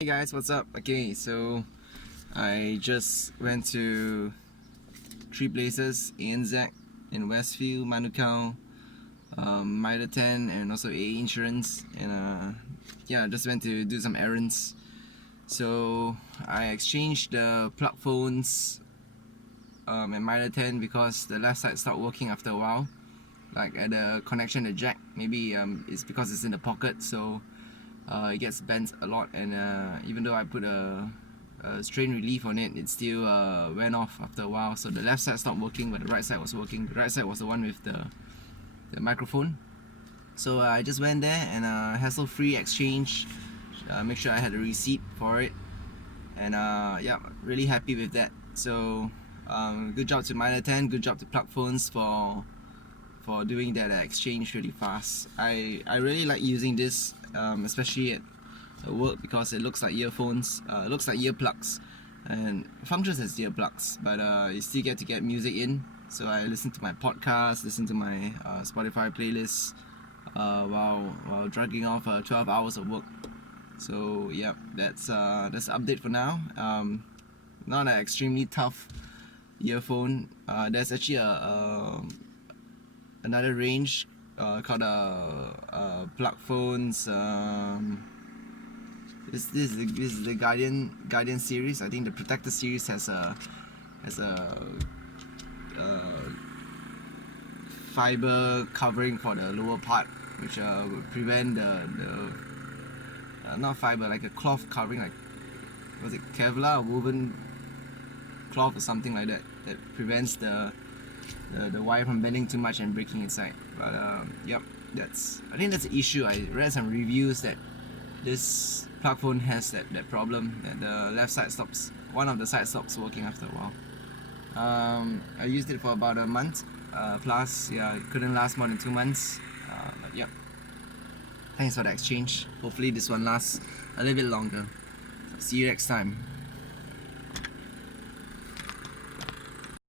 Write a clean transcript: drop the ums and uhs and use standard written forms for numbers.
Hey guys, what's up? Okay, so I just went to three places: ANZ in Westfield, Manukau, Mitre 10, and also A Insurance. And yeah, I just went to do some errands. So I exchanged the plug phones at Mitre 10 because the left side stopped working after a while. Like at the connection, the jack, maybe it's because it's in the pocket, so it gets bent a lot, and even though I put a strain relief on it, it still went off after a while. So the left side stopped working, but the right side was working. The right side was the one with the microphone. So I just went there and hassle-free exchange. Make sure I had a receipt for it, and yeah, really happy with that. So good job to Mitre 10, good job to Plugphones for doing that exchange really fast. I really like using this, especially at work, because it looks like earphones, it looks like earplugs, and functions as earplugs, but you still get to get music in. So I listen to my podcast, listen to my Spotify playlists while dragging off 12 hours of work. So yeah, that's the update for now. Not an extremely tough earphone. There's actually another range called Plugphones. This is the Guardian series. I think the Protector series has a fiber covering for the lower part, which will prevent the not fiber, like a cloth covering, like, was it Kevlar, woven cloth or something like that, that prevents the wire from bending too much and breaking inside. But yep, I think that's the issue. I read some reviews that this plug phone has that problem, that the left side stops, one of the sides stops working after a while. I used it for about a month plus. Yeah, it couldn't last more than 2 months. But yep, thanks for the exchange. Hopefully this one lasts a little bit longer. See you next time.